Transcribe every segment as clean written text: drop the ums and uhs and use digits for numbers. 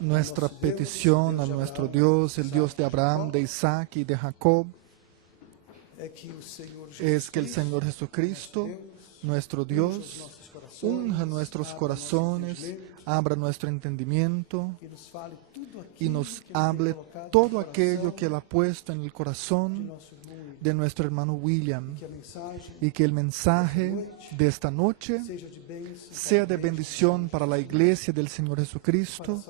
nuestra petición a nuestro Dios, el Dios de Abraham, de Isaac y de Jacob, es que el Señor Jesucristo, nuestro Dios, unja nuestros corazones, abra nuestro entendimiento y nos hable todo aquello que Él ha puesto en el corazón de nuestro hermano William, y que el mensaje de esta noche sea de bendición para la iglesia del Señor Jesucristo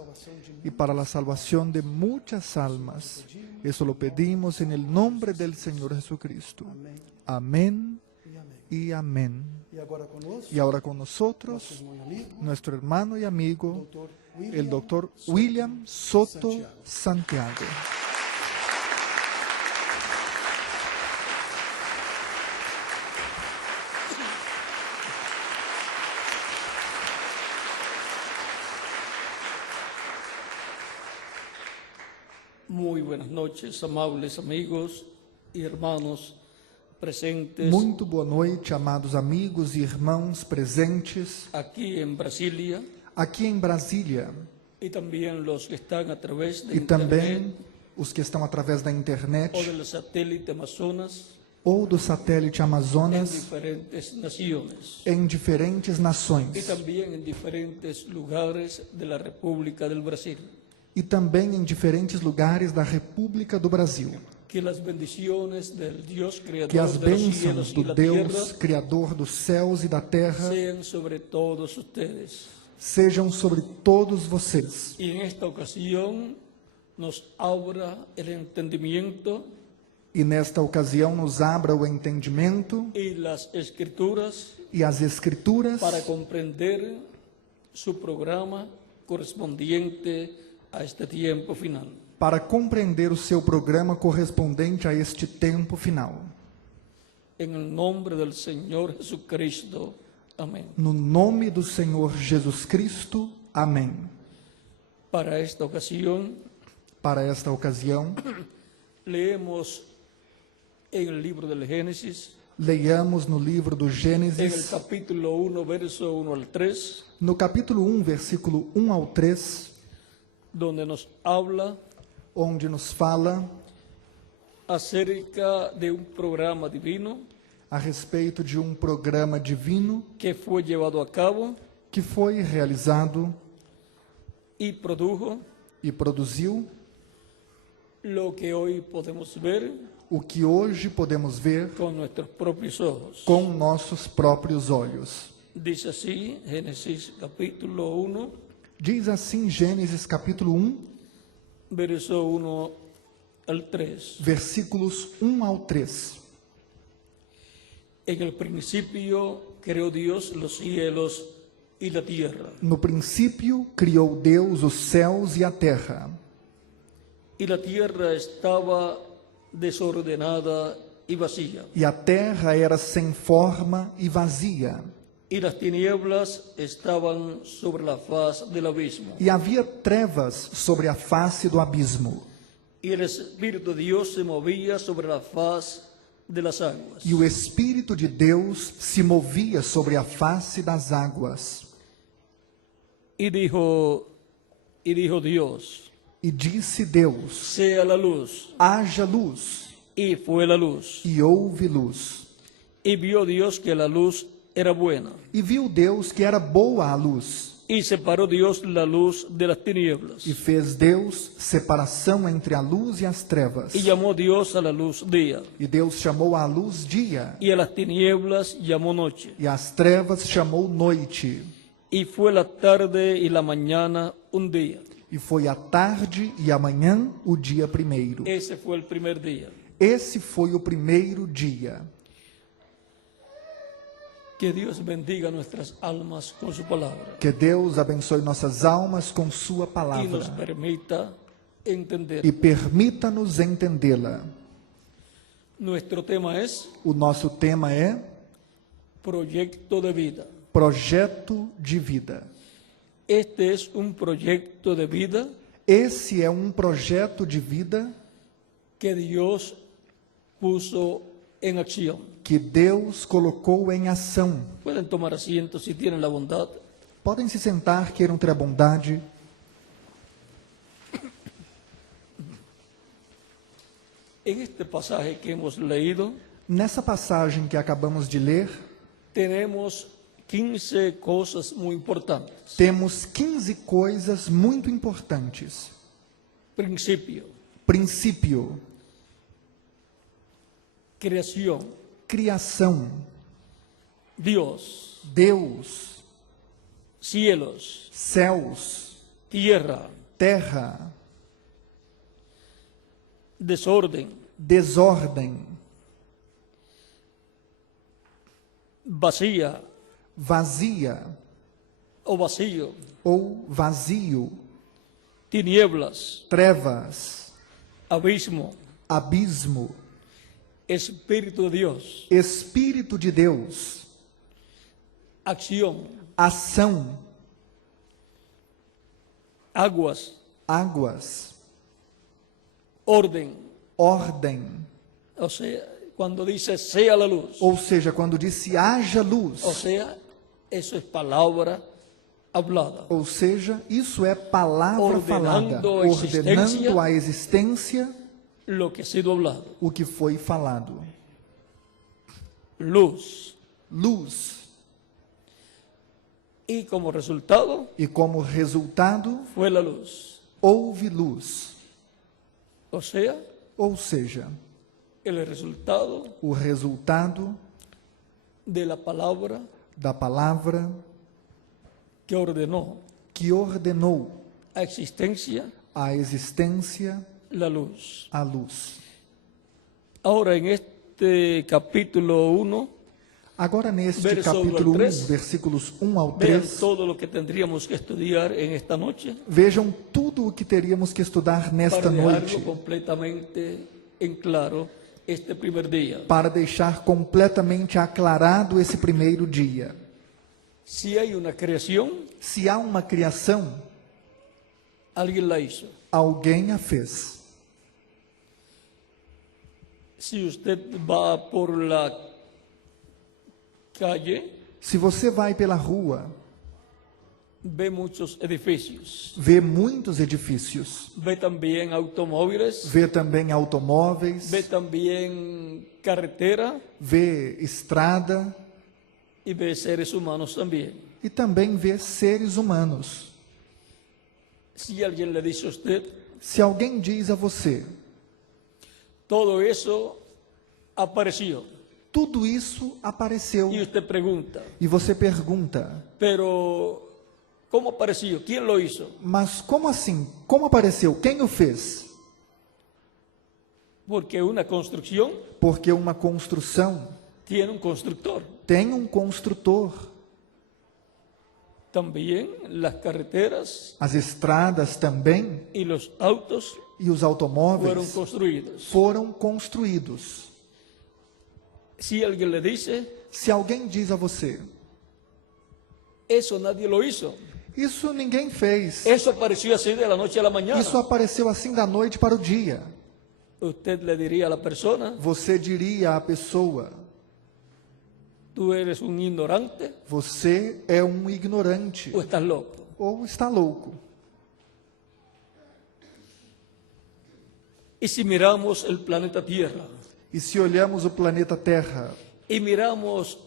y para la salvación de muchas almas. Eso lo pedimos en el nombre del Señor Jesucristo. Amén y amén. Y ahora con nosotros, nuestro hermano y amigo, el doctor William Soto Santiago. Muy buenas noches, amables amigos e irmãos presentes. Muito boa noite, amados amigos e irmãos presentes aqui em Brasília. Aqui em Brasília. E também os que estão através da internet. E também os que estão através da internet. Ou do satélite Amazonas. Ou do satélite Amazonas. Em diferentes nações. E também em diferentes lugares da República do Brasil. E também em diferentes lugares da República do Brasil. Que as bênçãos do Deus Criador, que as bênçãos do Deus Criador dos céus e da terra sejam sobre todos vocês. Sejam sobre todos vocês. E nesta ocasião nos abra o entendimento. E nesta ocasião nos abra o entendimento. E as escrituras. E as escrituras. Para compreender seu programa correspondiente a este tempo final. Para compreender o seu programa correspondente a este tempo final. Em nome do Senhor Jesucristo. Amém. No nome do Senhor Jesus Cristo. Amém. Para esta ocasião, leemos em o livro do Gênesis. Leiamos no livro do Gênesis. Em el capítulo 1, verso 1 ao 3. No capítulo 1, versículo 1 ao 3. Onde nos fala acerca de programa divino, a respeito de programa divino que foi levado a cabo, que foi realizado e produziu o que hoje podemos ver com nossos próprios olhos. Diz assim, Gênesis capítulo 1. Diz assim Gênesis capítulo 1, verso 1 ao 3. Versículos 1 ao 3. En el principio creó Dios los cielos y la tierra. No princípio criou Deus os céus e a terra. Y la tierra estaba desordenada y vacía. E a terra era sem forma e vazia. Y las tinieblas estaban sobre la faz del abismo. E havia trevas sobre a face do abismo. Y el Espíritu de Dios se movía sobre la faz de las aguas. E o Espírito de Deus se movia sobre a face das águas. Y dijo Dios. E disse Deus: sea la luz. Haja luz. Y fue la luz. E houve luz. Y vio Dios que la luz era buena. E viu Deus que era boa a luz. E separou Deus a luz de las tinieblas. E fez Deus separação entre a luz e as trevas. E chamou Deus a la luz dia. E Deus chamou a luz dia. E a las tinieblas chamou noite. E as trevas chamou noite. E foi a tarde e a manhã dia. E foi a tarde e a manhã o dia primeiro. Esse foi o primeiro dia. Esse foi o primeiro dia. Que Deus bendiga nossas almas com sua palavra. Que Deus abençoe nossas almas com sua palavra. E nos permita entender. E permita-nos entendê-la. O nosso tema é projeto de vida. Projeto de vida. Este é projeto de vida. Esse é projeto de vida que Deus puso em ação. Que Deus colocou em ação. Podem tomar assento se têm a bondade. Podem se sentar, queiram ter a bondade. En este pasaje que hemos leído, Nessa passagem que acabamos de ler, tenemos 15 cosas muy importantes. temos 15 coisas muito importantes. Principio, Princípio, creación, criação, Dios, Deus, cielos, céus, tierra, terra, desorden, desordem, vacía vazia o vacío, ou vazio, tinieblas, trevas, abismo, abismo, Espíritu de Dios, Espírito de Deus, acción, ação, aguas, águas, orden. ordem. O sea, cuando dice sea la luz, Ou seja, quando disse haja luz, o sea, eso es palabra hablada. ou seja, isso é palavra falada, Ordenando a ordenando a existência Lo que ha sido hablado. o que foi falado. Luz. Luz. Y como resultado E como resultado, fue la luz. houve luz. O sea, Ou seja, el resultado o resultado de la palabra da palavra que ordenó que ordenou a existencia a existência, la luz. a luz. Ahora en este capítulo 1, Agora, neste Verso capítulo 1, 3, versículos 1 ao vean 3, todo lo que tendríamos que estudiar en esta noche vejam tudo o que teríamos que estudar nesta para dejarlo noite, completamente en claro este primer día. para deixar completamente aclarado esse primeiro dia. Si hay una creación, Se há uma criação, alguien la hizo. alguém a fez. Si usted va por la calle, Se você vai pela rua, ve muchos edificios, vê muitos edifícios, ve también automóviles, vê também automóveis, ve también carretera vê estrada y ve seres humanos también. e também vê seres humanos. Si alguien le dice a usted, Se alguém diz a você, todo eso apareció, tudo isso apareceu, y usted pregunta, e você pergunta, pero ¿cómo apareció? ¿Quién lo hizo? mas como assim? Como apareceu? Quem o fez? Porque una construcción Porque uma construção tiene un constructor. tem um construtor. También las carreteras As estradas também y los autos e os fueron automóveis construidos. foram construídos. Si alguien le dice, Se alguém diz a você, eso nadie lo hizo, isso ninguém fez, eso apareció así de la noche a la mañana, isso apareceu assim da noite para o dia, usted le diría a la persona, você diria à pessoa, tú eres un ignorante você é um ignorante o estás loco. ou está louco. Y si miramos el planeta Tierra E se olhamos o planeta Terra y miramos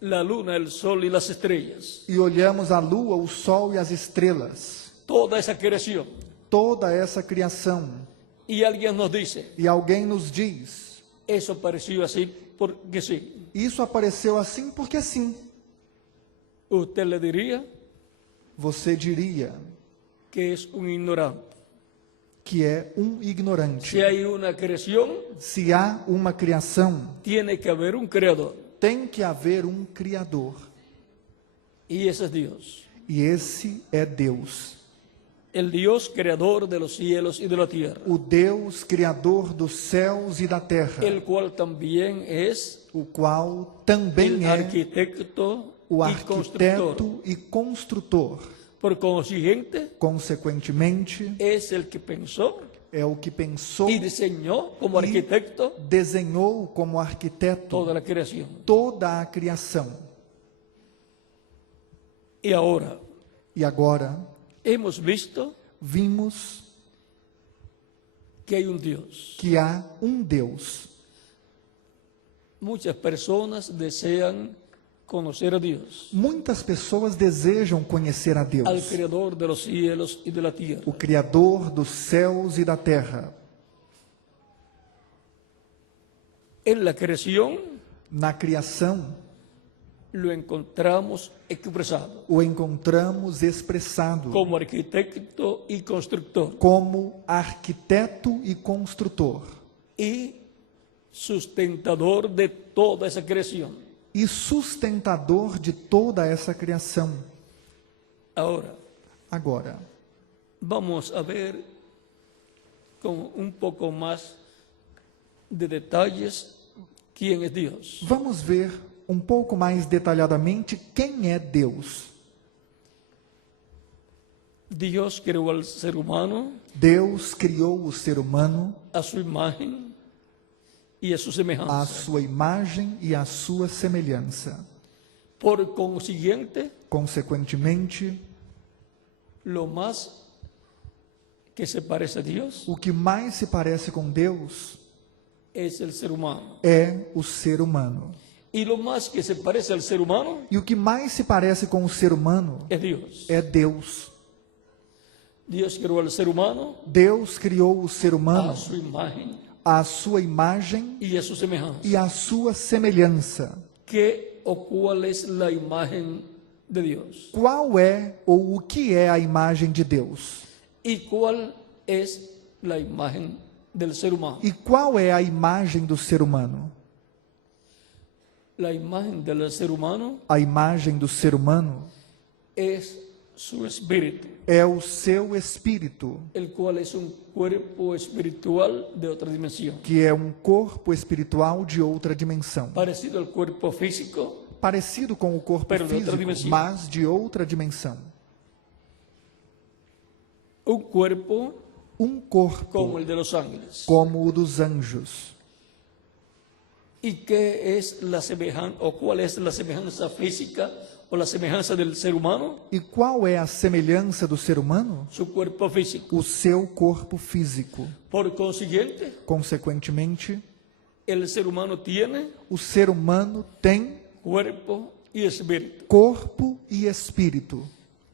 la luna, el sol y las estrellas, e olhamos a lua, o sol e as estrelas, toda esa creación, toda essa criação, y alguien nos dice, e alguém nos diz, eso apareció así porque sí, isso apareceu assim porque sim, usted le diría você diria que es un ignorante. que é um ignorante. Si hay una creación, Se há uma criação, tiene que haber un creador, tem que haver um Criador. y ese es Dios. E esse é Deus. El Dios creador de los cielos y de la tierra, O Deus Criador dos céus e da terra. el cual también es O qual também el é arquitecto o y constructor. arquiteto e construtor. Por consiguiente, Consequentemente, es el que pensó é o que pensou y diseñó como e arquitecto desenhou como arquiteto toda la creación. toda a criação. Y ahora, E agora hemos visto vimos que hay un Dios. que há um Deus. Muchas personas desean conocer a Dios, Muitas pessoas desejam conhecer a al Deus, Creador de los cielos y de la tierra. o Criador dos céus e da terra. En la creación Na criação, lo encontramos expresado o encontramos expressado como arquitecto y constructor como arquiteto e construtor y sustentador de toda esa creación. e sustentador de toda essa criação. Ahora, Agora, vamos a ver con un poco más de detalles quién es Dios. vamos ver um pouco mais detalhadamente quem é Deus. Dios creó al ser humano Deus criou o ser humano a su imagen y a su à semejanza. sua imagem e à sua semelhança. Por consiguiente, Consequentemente, lo más que se parece a Dios o que mais se parece com Deus es el ser humano. é o ser humano. Y lo más que se parece al ser humano E o que mais se parece com o ser humano es Dios. é Deus. Dios creó al ser humano Deus criou o ser humano a su imagen à sua imagem y a su semejanza. e à sua semelhança. ¿Qué o cuál es la imagen de Dios? Qual é ou o que é a imagem de Deus? ¿Y cuál es la imagen del ser humano? E qual é a imagem do ser humano? La imagen del ser humano A imagem do ser humano es su espíritu, é o seu espírito, el cual es un cuerpo espiritual de otra dimensión, que é um corpo espiritual de outra dimensão. parecido al cuerpo físico, Parecido com o corpo Pero de outra físico, dimensão. mas de outra dimensão. un cuerpo Um corpo como el de los ángeles. como o dos anjos. ¿Y qué es la semejanza o cuál es la semejanza física o la semejanza del ser humano? E qual é a semelhança do ser humano? Su cuerpo físico. O seu corpo físico. Por consiguiente, Consequentemente, el ser humano tiene o ser humano tem cuerpo y espíritu. corpo e espírito.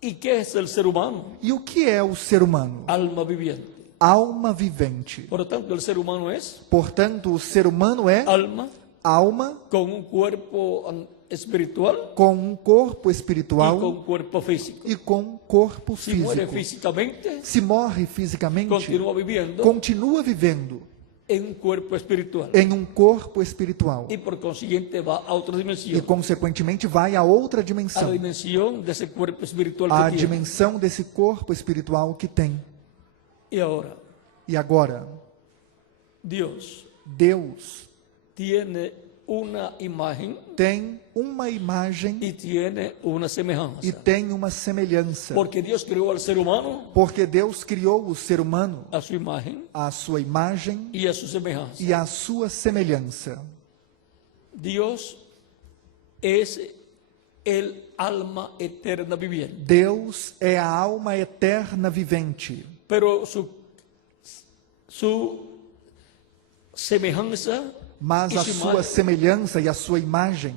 ¿Y qué es el ser humano? E o que é o ser humano? Alma viviente. Alma vivente. Por lo tanto, el ser humano es Portanto, o ser humano é alma alma con un cuerpo espiritual com um corpo y espiritual con cuerpo físico. e com corpo Si muere físico. físicamente, Se morre fisicamente, continúa viviendo continua vivendo en un cuerpo espiritual em um corpo espiritual y por consiguiente va a otra e, dimensión, consequentemente, vai a outra a la dimensão, dimensión de ese cuerpo espiritual a que tiene. dimensão desse corpo espiritual que tem. Y ahora, E agora, Dios Deus tiene una imagen tem uma imagem y tiene una semejanza. e tem uma semelhança, Porque Dios creó al ser humano porque Deus criou o ser humano a su imagen à sua imagem y a su semejanza. e à sua semelhança. Dios es el alma eterna viviente, Deus é a alma eterna vivente, pero su semejanza mas y a su sua imagen semelhança e a sua imagem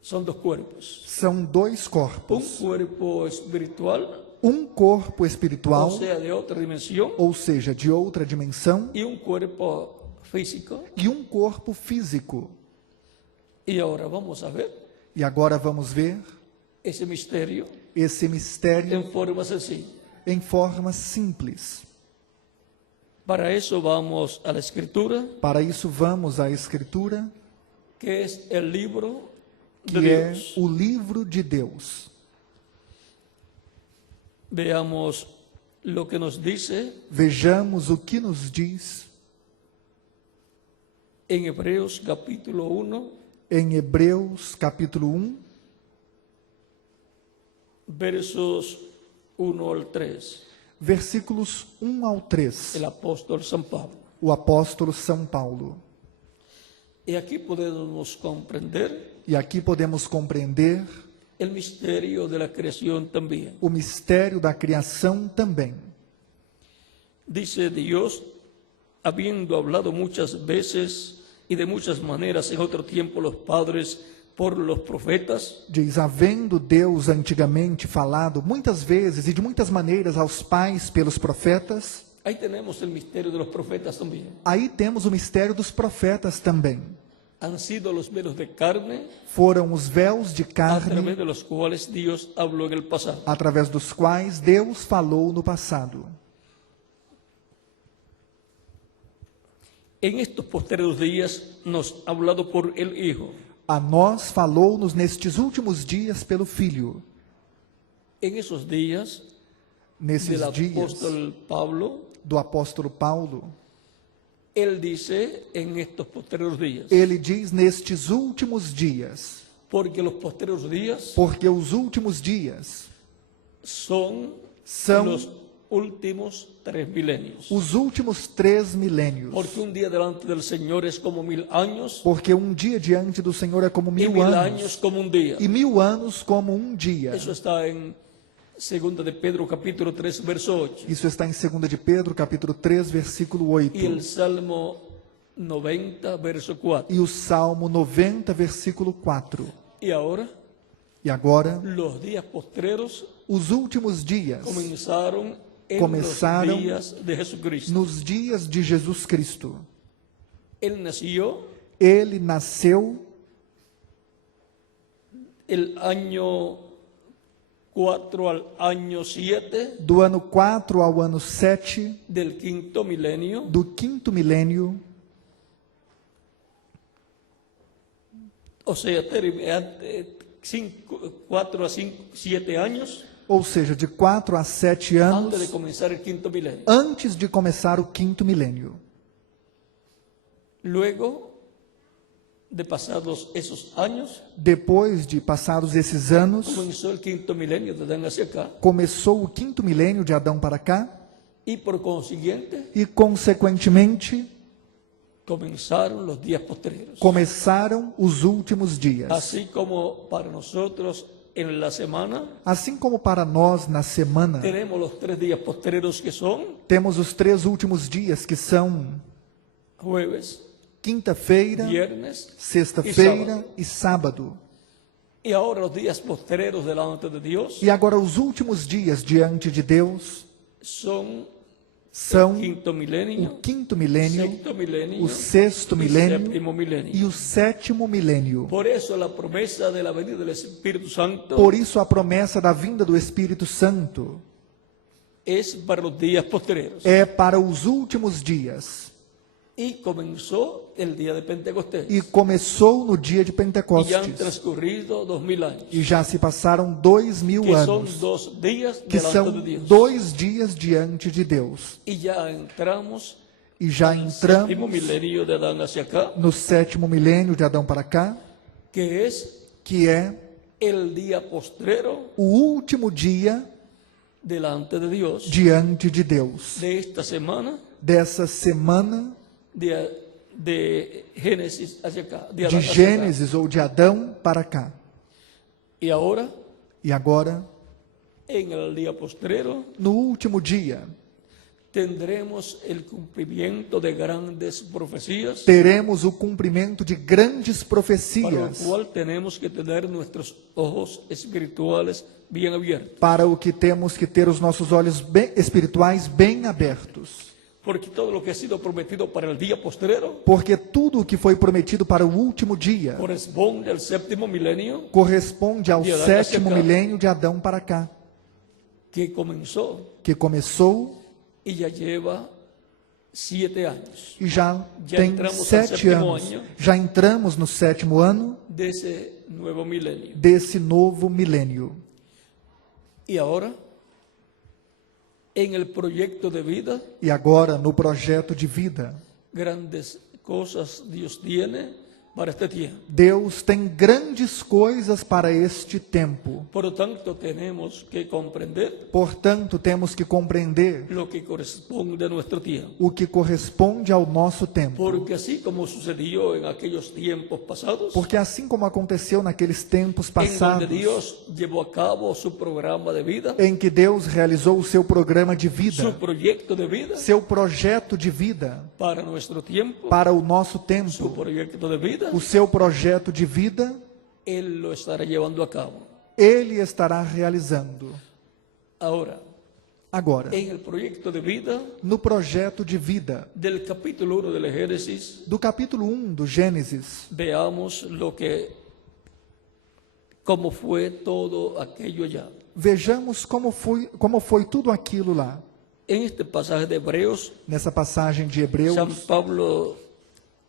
son dos cuerpos. são dois Un corpos. cuerpo espiritual, Um corpo o espiritual, sea, de otra dimensión, ou seja, de outra dimensão, y un cuerpo físico. e um corpo físico. Y ahora vamos a ver E agora vamos ver ese misterio esse mistério en forma sencilla. em forma simples. Para eso vamos a la escritura, Para isso, vamos à Escritura, que es el libro de que é Dios. o livro de Deus. Veamos lo que nos dice Vejamos o que nos diz en Hebreos capítulo 1, em Hebreus capítulo 1, versos 1 al 3. versículos 1 ao 3. El apóstol San Pablo. O apóstolo São Paulo. Y aquí podemos comprender E aqui podemos compreender el misterio de la creación también. o mistério da criação também. Dice Dios, habiendo hablado muchas veces y de muchas maneras en otro tiempo los padres por los profetas, Diz, havendo Deus antigamente falado muitas vezes e de muitas maneiras aos pais pelos profetas, ahí tenemos el misterio de los profetas también. aí temos o mistério dos profetas também. Han sido los velos de carne Foram os véus de a carne través de los cuales Dios habló en el pasado. através dos quais Deus falou no passado. En estos posteriores días nos ha hablado por el Hijo. A nós falou-nos nestes últimos dias pelo Filho. En esos días Nesses del dias apóstol Pablo, do apóstolo Paulo, él dice en estos posteriores días, ele diz nestes últimos dias, porque los posteriores días porque os últimos dias son são los últimos 3 milenios. os últimos 3 milênios. Porque un día delante del Señor es como 1000 años, Porque um dia diante do Senhor é como y 1000 1000 anos, años como un día. e 1000 anos como um dia. Eso está en 2 de Pedro capítulo 3 verso 8. Isso está em 2 de Pedro, capítulo 3, versículo 8. Y el Salmo 90 verso 4. E o Salmo 90, versículo 4. Y ahora E agora, los días postreros os últimos dias, comenzaron en Comenzaron los días de Jesucristo. nos dias de Jesus Cristo. Él nació Ele nasceu el año 4 al año 7 do ano 4 ao ano 7 del quinto milenio, do 5º milênio, o sea, 4 a 7 años ou seja, de 4 a 7 antes de anos comenzar el quinto milenio. antes de começar o 5º milênio. Luego de pasados esos años, Depois de passados esses anos, comenzó el quinto milenio de Adán hacia acá, começou o 5º milênio de Adão para cá y por consiguiente e, consequentemente, comenzaron los días postreros. começaram os últimos dias. Así como para nosotros en la semana Assim como para nós na semana, tenemos los 3 días postreros que son temos os 3 últimos dias que são jueves, quinta-feira, viernes sexta-feira e sábado. y ahora los días postreros delante de Dios E agora os últimos dias diante de Deus son são quinto milenio, o 5º milênio, sexto milenio o 6º y milênio séptimo milenio. e o 7º milênio. Por eso la promesa de la venida del Espíritu Santo Por isso a promessa da vinda do Espírito Santo es para los días postreros. é para os últimos dias. Y comenzó el día de Pentecostés. E começou no dia de Y ya han Pentecostes. transcurrido 2000 años. E já se passaram 2000 Que son anos, 2 días que delante são de Dios. 2 dias diante de Deus. Y ya entramos E já al séptimo entramos milenio de Adán hacia acá, no 7º milênio de Adão para cá, que es que é el día postrero o último dia delante de Dios diante de Deus. de esta semana Dessa semana de Génesis hacia acá, de de Adán hacia acá. Gênesis ou de Adão para cá. Y ahora, E agora, en el día postrero, no último dia, tendremos el cumplimiento de grandes profecías, teremos o cumprimento de grandes para lo profecias, cual tenemos que tener nuestros ojos espirituales bien abiertos. para o que temos que ter os nossos olhos espirituais bem abertos. Porque todo lo que ha sido prometido para el día postrero Porque tudo o que foi prometido para o último dia corresponde al séptimo milenio corresponde ao De Adão 7º para cá. milênio de Adão para cá, que comenzó que começou y ya lleva 7 años e já Já tem entramos no 7 sétimo anos. ano. Já entramos no 7º ano de ese nuevo milenio. desse novo milênio. Y ahora, en el proyecto de vida, E agora, no projeto de vida, grandes cosas Dios tiene para este tiempo. Deus tem grandes coisas para este tempo. Por lo tanto, tenemos que comprender Portanto, temos que compreender lo que corresponde a nuestro tiempo. o que corresponde ao nosso tempo. Porque así como sucedió en aquellos tiempos pasados, Porque assim como aconteceu naqueles tempos en donde passados, Dios llevó a cabo su programa de vida, em que Deus realizou o seu programa de su vida, proyecto de vida seu projeto de vida para nuestro tiempo, para o nosso su tempo, proyecto de vida, o seu projeto de vida, Él lo estará llevando a cabo. Ele estará realizando. Ahora, Agora, en el proyecto de vida no projeto de vida del capítulo 1 del Génesis, do capítulo 1 do Gênesis, veamos cómo fue todo aquello allá. vejamos como foi tudo aquilo lá. En este pasaje de Hebreos, Nessa passagem de Hebreus, San Pablo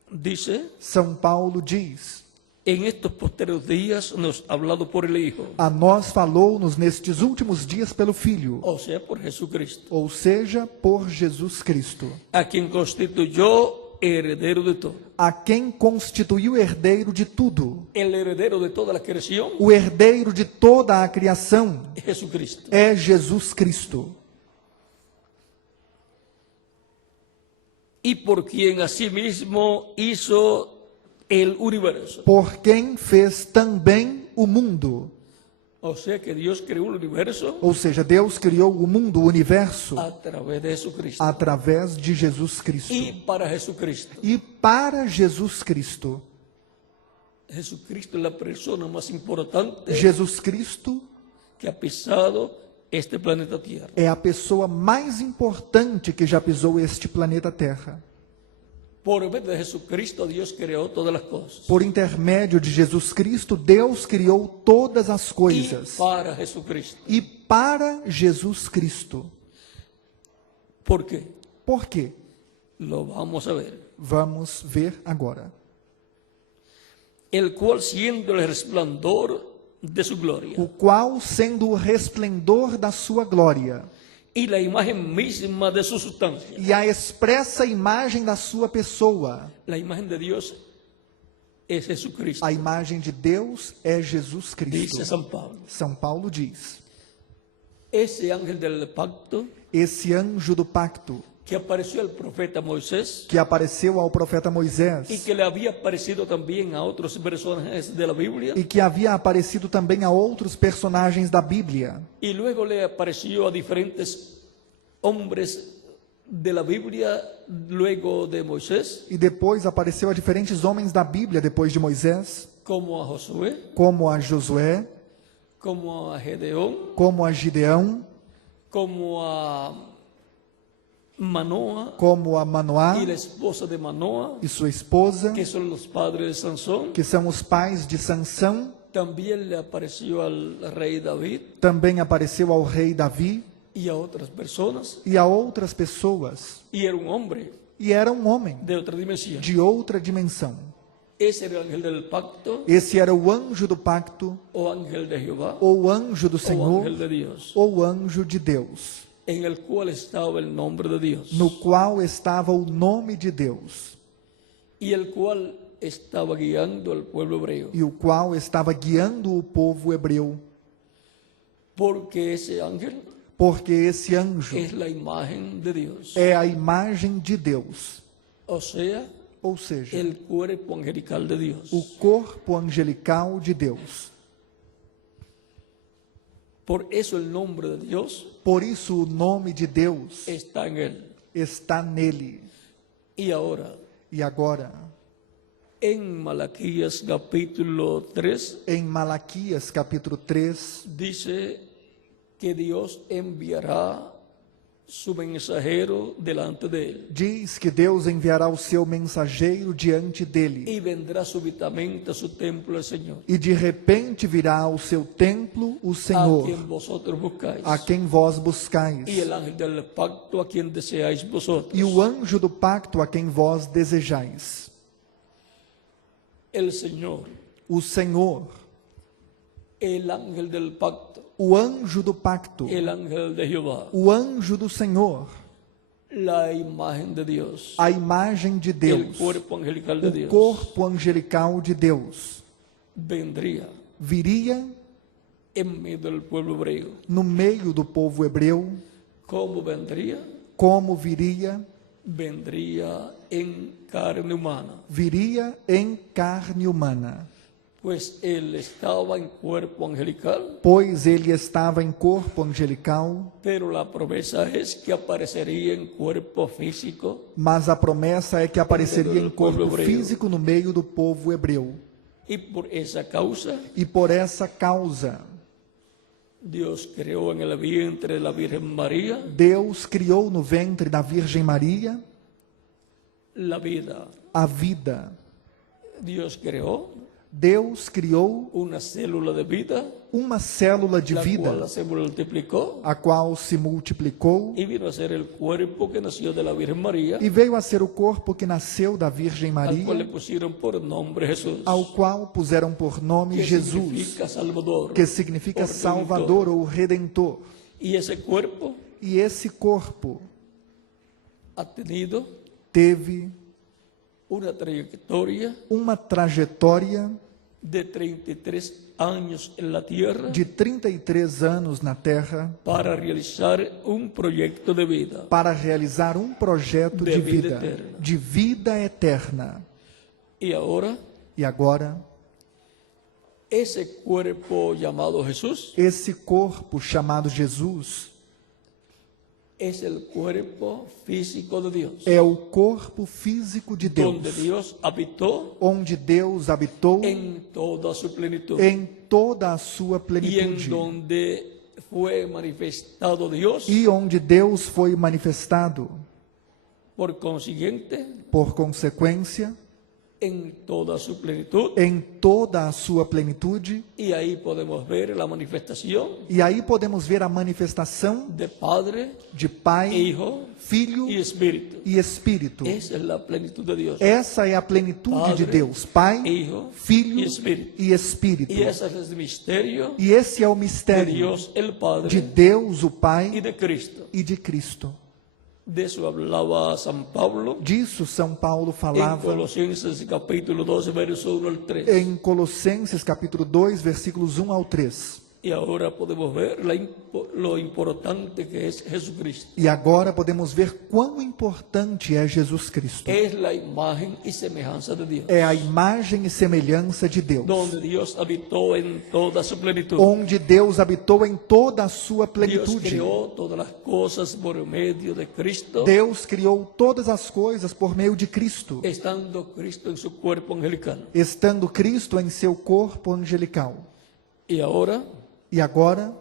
dice: São Paulo diz: en estos posteriores días nos ha hablado por el Hijo, a nós falou-nos nestes últimos dias pelo Filho, o sea, por Jesucristo, ou seja, por Jesus Cristo, a quien constituyó heredero de todo, a quem constituiu herdeiro de tudo. el heredero de toda la creación, O herdeiro de toda a criação Jesucristo. é Jesus Cristo, Y por quien asimismo hizo el universo. por quem fez também o mundo. O sea que Dios creó el universo Ou seja, Deus criou o mundo, o universo, a través de Jesucristo. através de Jesus Cristo. Y para Jesucristo. E para Jesus Cristo. Jesucristo es la persona más importante Jesus Cristo que ha pisado este planeta Tierra. é a pessoa mais importante que já pisou este planeta Terra. Por medio de Jesucristo Dios creó todas las cosas. Por intermédio de Jesus Cristo, Deus criou todas as Y coisas. para Jesucristo. E para Jesus Cristo. ¿Por qué? Por quê? Lo vamos a ver. Vamos ver agora. El cual siendo el resplandor de su gloria O qual, sendo o resplendor da sua glória y la imagen misma de su sustancia. e a expressa imagem da sua pessoa, La imagen de Dios es Jesucristo, a imagem de Deus é Jesus dice Cristo. San Pablo. São Paulo diz: Ese ángel del pacto esse anjo do pacto que apareció al profeta Moisés que apareceu ao profeta y Moisés que le había aparecido también a otros personajes de la Biblia e que havia aparecido também a outros personagens da Bíblia y luego le apareció a diferentes hombres de la Biblia luego de Moisés, e depois apareceu a diferentes homens da Bíblia depois de Moisés, como a Josué, como a Josué, como a Gedeón, como a Gideão, como a Manoa como a Manoá y la esposa de Manoa, e sua esposa, que son los padres de Sansón. que são os pais de Sansão. También le apareció al rey David Também apareceu ao rei Davi y a otras personas, e a outras pessoas. y era un hombre E era um homem de otra dimensión. de outra dimensão. Ese era el ángel del pacto, Esse era o anjo do pacto, o ángel de Jehová, ou anjo do o Senhor, ángel de Dios, ou anjo de Deus, en el cual estaba el nombre de Dios, no qual estava o nome de Deus, y el cual estaba guiando al pueblo hebreo, e o qual estava guiando o povo hebreu, porque ese ángel porque esse anjo es la imagen de Dios, é a imagem de Deus, o sea, ou seja, el cuerpo angelical de Dios. o corpo angelical de Deus. Por eso el nombre de Dios Por isso o nome de Deus está en él. está nele. Y ahora, E agora, en Malaquías capítulo 3, em Malaquias capítulo 3, dice que Dios enviará su mensajero delante de él diz que Deus enviará o seu mensageiro diante dele. y vendrá súbitamente a su templo el Señor, E de repente virá ao seu templo o a Senhor, quien vosotros buscáis, a quem vós buscais, y el ángel del pacto a quien deseáis vosotros. e o anjo do pacto a quem vós desejais. El Señor, O Senhor, el ángel del pacto, o anjo do pacto, el ángel de Jehová, o anjo do Senhor, la imagen de Dios, a imagem de el Deus, cuerpo angelical de o Dios, corpo angelical de Deus, vendría viria en medio del pueblo hebreo. no meio do povo hebreu. ¿Cómo vendría? Como viria? Vendría en carne humana, Viria em carne humana, pues él estaba en cuerpo angelical, pois ele estava em corpo angelical, pero la promesa es que aparecería en cuerpo físico. mas a promessa é que apareceria em corpo Povo hebreu. físico no meio do povo hebreu. Y por esa causa, E por essa causa, Dios creó en el vientre de la Virgen María Deus criou no ventre da Virgem Maria la vida. a vida. Dios creó Deus criou una célula de vida, uma célula de la vida, cual se multiplicó a qual se multiplicou y vino a ser el cuerpo que nació de la Virgen María, e veio a ser o corpo que nasceu da Virgem al cual le Maria, pusieron por nombre Jesús, ao qual puseram por nome que Jesus, significa Salvador, que significa o Redentor. Salvador ou Redentor. Y ese cuerpo E esse corpo ha tenido teve una trayectoria uma trajetória de 33 años en la tierra de 33 anos na Terra para realizar un proyecto de vida. para realizar um projeto De de vida vida, eterna. de vida eterna. Y ahora, E agora, ese cuerpo llamado Jesús esse corpo chamado Jesus es el cuerpo físico de Dios, é o corpo físico de donde Deus, Dios habitó onde Deus habitou en toda su plenitud em toda a sua y en plenitude donde fue manifestado Dios. e onde Deus foi manifestado. Por consiguiente, Por consequência, en toda su plenitud. em toda a sua plenitude, Y ahí podemos ver la manifestación e aí podemos ver a manifestação de Padre, de Pai, Hijo Filho y Espíritu. e Espírito. Esa es la plenitud de Dios. Essa é a plenitude de Padre, Deus, Pai, Hijo Filho y Espíritu. e Espírito. Y ese es el misterio E esse é o de mistério Dios el de Padre Deus, o y Pai, de Cristo. e de Cristo. De eso hablaba San Pablo Disso São Paulo en falava Colosenses capítulo 12, verso 1 al 3. em Colossenses capítulo 2, versículos 1 ao 3. Y ahora podemos ver lo importante que es Jesucristo. E agora podemos ver quão importante é Jesus Cristo. Es la imagen y semejanza de Dios, É a imagem e semelhança de Deus, donde Dios habitó en toda su plenitud. onde Deus habitou em toda a sua Dios plenitude. creó todas las cosas por medio de Cristo, Deus criou todas as coisas por meio de Cristo, estando Cristo en su cuerpo angelical. estando Cristo em seu corpo angelical. Y ahora E agora,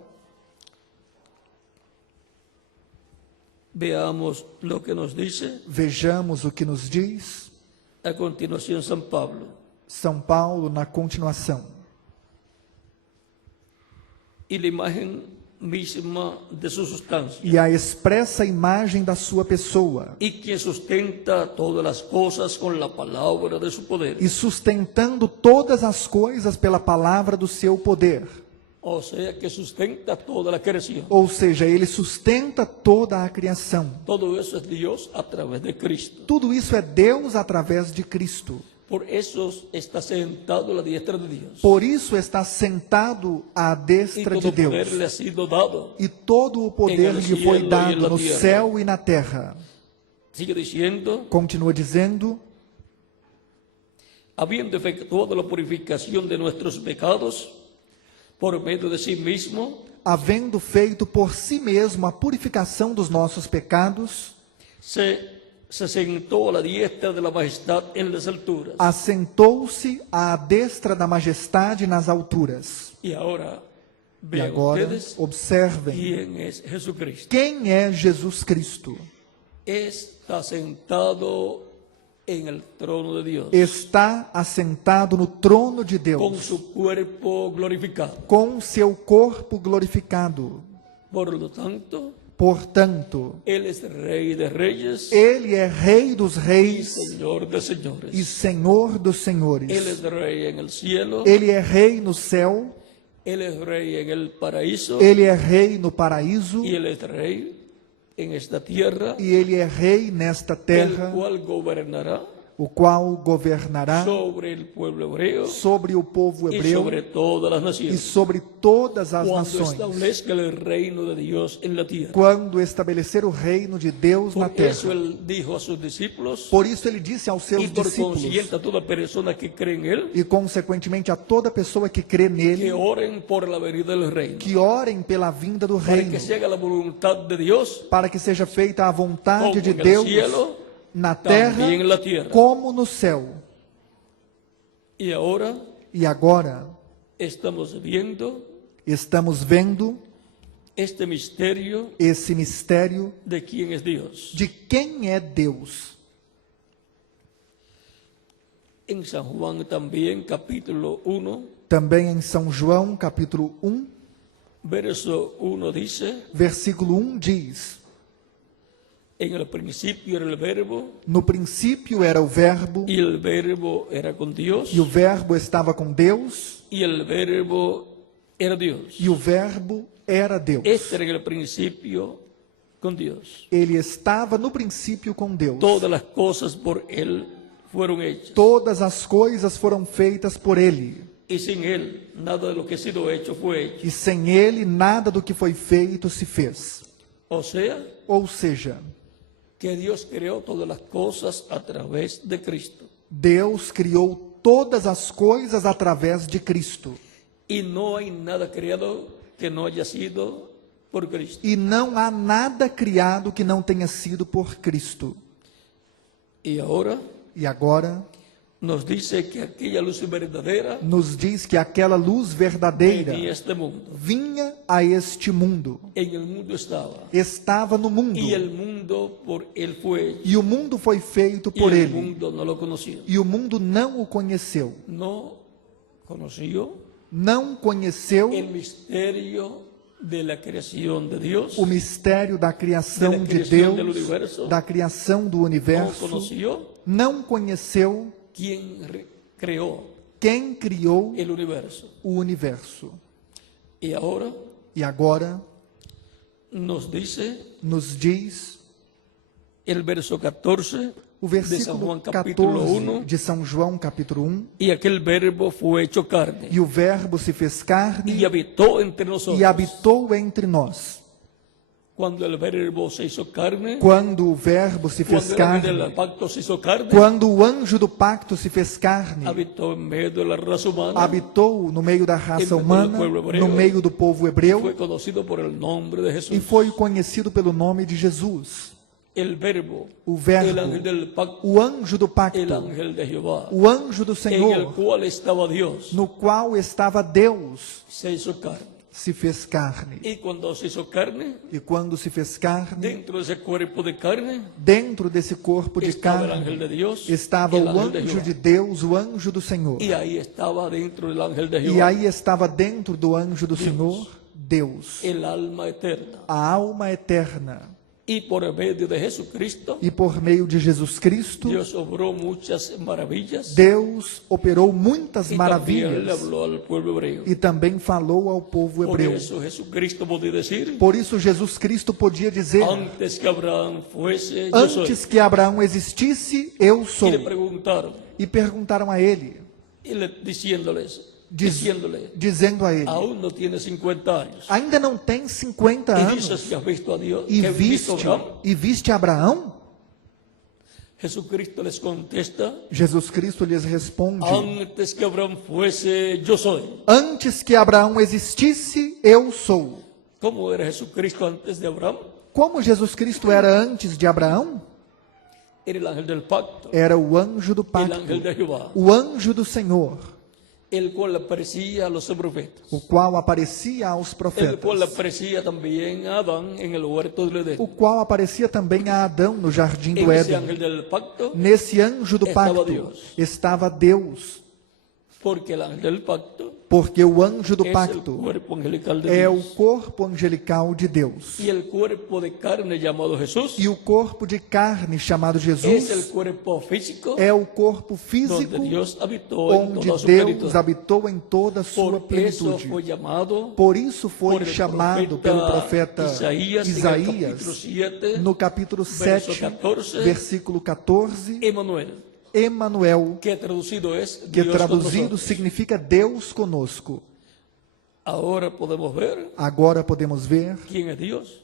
veamos lo que nos dice vejamos o que nos diz a continuación San Pablo. São Paulo na continuação. Y la imagen misma de su sustancia, E a expressa imagem da sua pessoa, y quien sustenta todas las cosas con la palabra de su poder. e sustentando todas as coisas pela palavra do seu poder. O sea que sustenta toda la creación. Ou seja, ele sustenta toda a criação. Todo eso es Dios a través de Cristo. Tudo isso é Deus através de Cristo. Por eso está sentado a la diestra de Dios. Por isso está sentado à Y destra de todo Deus. poder le ha sido dado. E todo o poder En el lhe foi cielo y en dado la no tierra. céu e na terra. Sigue diciendo, Continua dizendo, habiendo efectuado la purificación de nuestros pecados por medio de sí mismo, havendo feito por si mesmo a purificação dos nossos pecados, se sentó a la diestra de la majestad en las alturas. assentou-se à destra da majestade nas alturas. Y ahora, E vean agora, ustedes observem, quién es Jesucristo. quem é Jesus Cristo? Está sentado en el trono de Dios, Está assentado no trono de con Deus, su cuerpo glorificado. com seu corpo glorificado. Por lo tanto, Portanto, Él es Rey de Reyes ele é Rei dos y reis Señor de Señores. e Senhor dos Él senhores. es Rey en el cielo, Ele é Rei no céu, Él es Rey en el paraíso ele é Rei no paraíso y Él es Rey en esta tierra, e ele é rei nesta el terra, cual gobernará o qual governará sobre el pueblo hebreo sobre o povo y hebreu sobre todas las e naciones, sobre todas as cuando nações, establezca el reino de Dios en la tierra. quando estabelecer o reino de Deus na Por eso terra. él dijo a sus discípulos Por isso ele disse aos y seus por discípulos, consiguiente a toda persona que cree en él, e consequentemente a toda pessoa que crê que nele, oren por la venida del reino, que orem pela vinda do para reino, que se haga la voluntad de Dios, para que seja feita a vontade como de en el Deus cielo, na terra también en la tierra. como no céu. Y ahora E agora estamos viendo estamos vendo este misterio esse mistério de quién es Dios. de quem é Deus. En San Juan también, capítulo 1, Também em São João, capítulo 1, verso 1 dice, versículo 1 diz: en el principio era el verbo, No princípio era o Verbo, y el verbo era con Dios, e o Verbo estava com Deus, y el verbo era Dios. e o Verbo era Deus. Este era en el principio con Dios. Ele estava no princípio com Deus. Todas las cosas por Él fueron hechas. Todas as coisas foram feitas por Ele, Y sin Él, nada de lo que ha sido hecho fue hecho. e sem Ele nada do que foi feito se fez. O sea, Ou seja, que Dios creó todas las cosas a través de Cristo. Deus criou todas as coisas através de Cristo. Y no hay nada creado que no haya sido por Cristo. E não há nada criado que não tenha sido por Cristo. Y ahora E agora nos dice que aquella luz verdadera nos diz que aquela luz verdadeira venía a este mundo. vinha a este mundo, En el mundo estava no mundo, y el mundo por Él fue hecho. e o mundo foi feito Y por el Ele, mundo no lo conoció. e o mundo não o conheceu. No conoció Não conheceu el misterio de la creación de Dios. o mistério da criação Da de criação do Deus, universo. da criação do No universo. conoció Não conheceu quién creó quem criou el universo. o universo. Y ahora E agora nos dice nos diz el verso 14 o de San versículo Juan capítulo 14 1. de São João, capítulo 1. Y aquel verbo fue hecho carne E o Verbo se fez carne y habitó entre nosotros. e habitou entre nós. Cuando el verbo se hizo carne, Quando o Verbo se fez cuando el ángel del carne, pacto se hizo carne, quando o anjo do pacto se fez carne, habitó en medio de la raza humana, habitou no meio da raça meio do humana, povo hebreu, no meio do povo hebreu, fue conocido por el nombre de Jesús. e foi conhecido pelo nome de Jesus. El verbo, O el Verbo, ángel del pacto, o anjo do el pacto, ángel de Jehová, o anjo do en el Senhor, cual estaba Dios, no qual estava Deus, se hizo carne. se fez carne. Y cuando se hizo carne, E quando se fez carne, dentro de ese cuerpo de carne, dentro desse corpo de estaba el ángel carne, de Dios, estava el o ángel de anjo Jehová. de Deus, o anjo do Senhor. Y ahí estaba dentro del ángel de E Jehová aí estava dentro do anjo do Senhor, Deus, el alma eterna. a alma eterna. Y por medio de Jesucristo, E por meio de Jesus Cristo, Dios obró muchas maravillas. Deus operou muitas Y también le maravilhas habló al pueblo hebreo. e também falou ao povo Por hebreu. eso Jesucristo podía decir, Por isso Jesus Cristo podia dizer: antes que Abraham fuese, yo soy. Antes que Abraão existisse, eu Y sou. le preguntaron, E perguntaram a ele, dizendo a ele: aún no tiene 50 años. Ainda não tem 50 Y dices anos que has visto a Dios, e que has visto a Abraham. viste Abraão? Jesucristo les contesta, Jesus Cristo lhes responde: antes que Abraham fuese, yo soy. Antes que Abraão existisse, eu sou. ¿Cómo era Jesucristo antes de Abraham? Como Jesus Cristo era antes de Abraão? Era el ángel del pacto, Era o anjo do el pacto, ángel de Jehová, o anjo do Senhor, el cual aparecía a los profetas, o qual aparecia aos el profetas, cual aparecía también a Adán en el huerto del Edén. o qual aparecia também a Adão no jardim do En ese Éden. ángel del pacto, Nesse anjo do Estava pacto Deus. estava Deus, porque el ángel del pacto porque o anjo do es el pacto cuerpo angelical de é o Dios. corpo angelical de Deus. Y el cuerpo de carne llamado Jesús E o corpo de carne chamado es el Jesus cuerpo físico é o corpo donde físico Dios habitó en onde toda su plenitud. Deus habitou em toda a sua Por eso plenitude. fue llamado Por isso foi por el chamado pelo profeta Isaías, en el capítulo Isaías 7, no capítulo verso 7, 14, versículo 14, Emanuel, Emanuel, que traducido es que Dios con traduzido nosotros. significa Deus conosco. Ahora podemos ver Agora podemos ver quién es Dios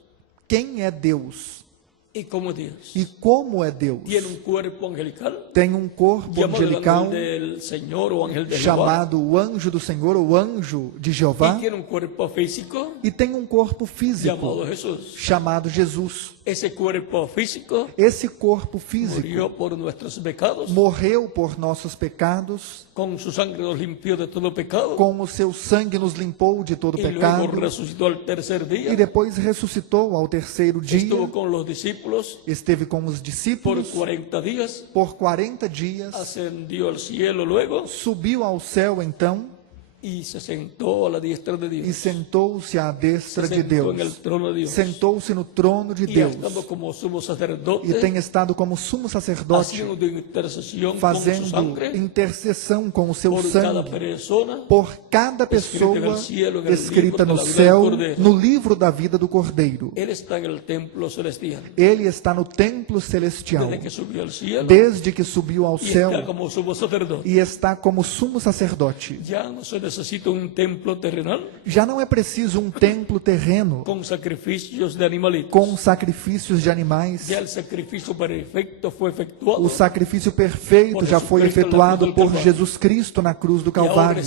quem é Deus y cómo es Dios. e como é Deus. Tiene un cuerpo angelical Tem um corpo llamado el angelical ángel del Señor o ángel de Jehová, chamado o anjo do Senhor, o anjo de y Jeová, tiene un cuerpo físico e tem um corpo físico llamado Jesús. chamado Jesus. Ese cuerpo físico Esse corpo físico murió por nuestros pecados, morreu por nossos pecados, con su sangre nos limpió de todo pecado com o seu sangue nos limpou de todo y luego pecado resucitó al tercer e día. depois ressuscitou ao terceiro dia. Estuvo con los discípulos Esteve com os por discípulos 40 días, por 40 dias, ascendió al cielo luego subiu ao céu então y se sentó a la diestra de e Dios. sentou-se à destra Se de sentó en el Deus. trono de Dios. Sentou-se no trono de Y ha Deus estado como sumo e sacerdote, tem estado como sumo sacerdote, haciendo intercesión con su fazendo sangre intercessão com o seu por cada sangue persona por cada pessoa escrita en el cielo, en el escrita libro no de la vida céu, del Cordeiro. no livro da vida do Cordeiro. Él está en el templo celestial. Ele está no templo celestial Desde que subió al cielo desde que subiu ao y está céu como sumo sacerdote. e está como sumo sacerdote. Ya no se necesita un templo terrenal Já não é preciso um templo terreno con sacrificios de animalitos. com sacrifícios de animais. Ya el sacrificio perfecto fue efectuado. O sacrifício perfeito já foi efetuado por Jesus Cristo na cruz do Calvário.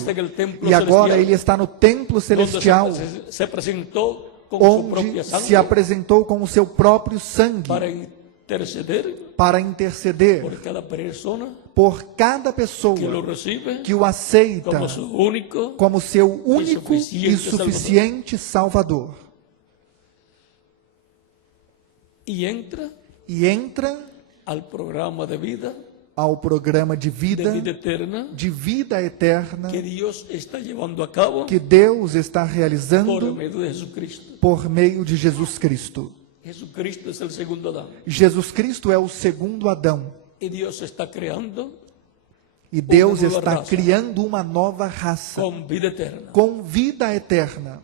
E agora ele está no templo celestial, Donde se presentó con su propia onde se sangre apresentou com o seu próprio sangue para interceder para interceder por cada persona por cada que lo pessoa recibe que o aceita como su único como seu único e suficiente suficiente Salvador. y entra E entra al programa de vida ao programa de de vida vida eterna, que Dios está llevando a cabo que Deus está por realizando medio de Jesucristo. por meio de Jesus Cristo. Jesucristo es el segundo Adán Jesus Cristo é o segundo Adão y Dios está creando e Deus Uma nova está raça. criando uma nova raça con vida eterna. com vida eterna.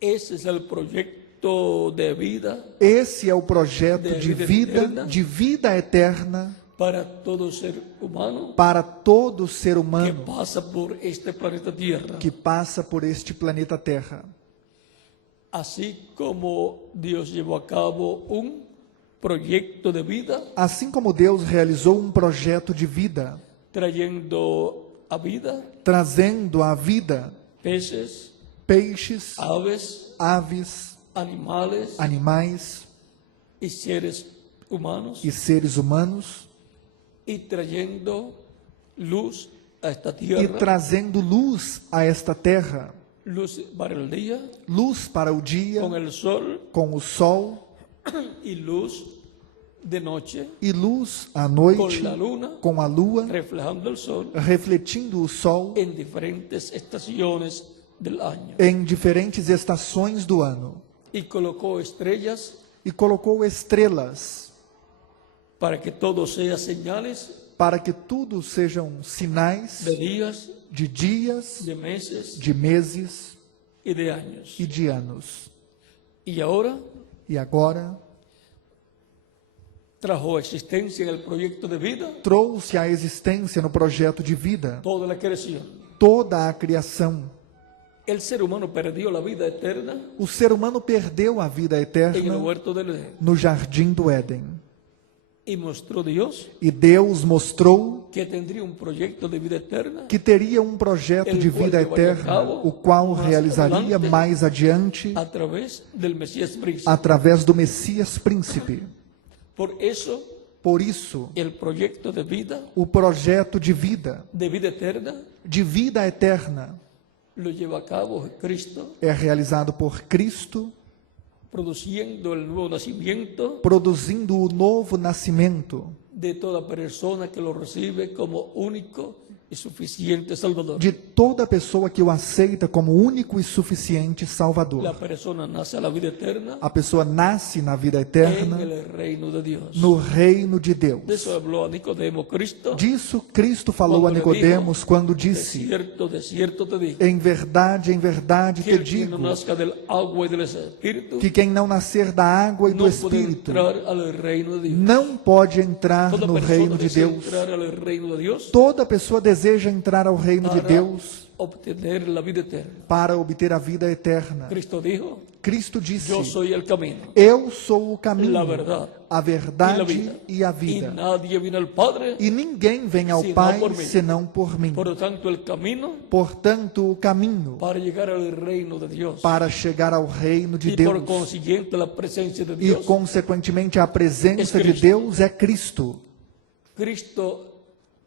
Ese es el proyecto de vida Esse é o projeto De de vida vida eterna para todo ser humano para todo ser que humano pasa por este planeta Tierra. que passa por este planeta Terra. Así como Dios llevó a cabo un proyecto de vida Assim como Deus realizou um projeto de vida, trayendo a vida trazendo à vida peces, peixes, aves, aves, animales animais y seres humanos e seres humanos, y trayendo luz a esta e tierra, trazendo luz a esta terra, luz para el día luz para o dia con el sol com o sol y luz de noche e luz à con noite la luna com a lua, reflejando el sol refletindo o sol en diferentes estaciones del año. em diferentes estações do ano, Y colocó estrellas e colocou estrelas para que todo sea señales para que tudo sejam sinais de días, de dias, de meses de meses y de años. e de anos. Y ahora E agora trajo existencia en el proyecto de vida trouxe à existência no projeto de vida toda la creación. toda a criação. El ser humano perdió la vida eterna O ser humano perdeu a vida en el eterna huerto del Edén. no jardim do Éden. Y mostró Dios E Deus mostrou que tendría un proyecto de vida eterna que teria um projeto de vida eterna, o qual realizaria mais adiante a través del Mesías príncipe. através do Messias príncipe. Por eso, Por isso, el proyecto de o projeto de vida eterna, lo lleva a cabo Cristo, é realizado por Cristo, produciendo el nuevo nacimiento produzindo o novo nascimento de toda persona que lo recibe como único y suficiente Salvador. de toda pessoa que o aceita como único e suficiente Salvador. La persona nace a la vida eterna A pessoa nasce na vida en eterna, el reino de Dios. no reino de De Deus. eso habló a Nicodemo Cristo. Disso Cristo falou a Nicodemos quando disse: De cierto te digo, em verdade que te el que no digo, nazca del agua y del Espíritu que quem não nascer da água e do no puede Espírito entrar al reino de Dios. não pode entrar Toda no persona reino de desea Deus. entrar al reino de Dios Toda pessoa deseja entrar ao reino de para Deus obtener la vida eterna. para obter a vida eterna. Cristo dijo, Cristo disse: yo soy el camino, eu sou o caminho, la verdad a y la verdade vida. e a Y vida. nadie viene al Padre, E ninguém vem ao senão Pai por mim. senão por mim. por lo tanto el camino Portanto, o caminho para llegar al reino de Dios para chegar ao reino de y por Deus consiguiente la presencia de e, Dios, consequentemente, a presença É de Cristo. Deus é Cristo. Cristo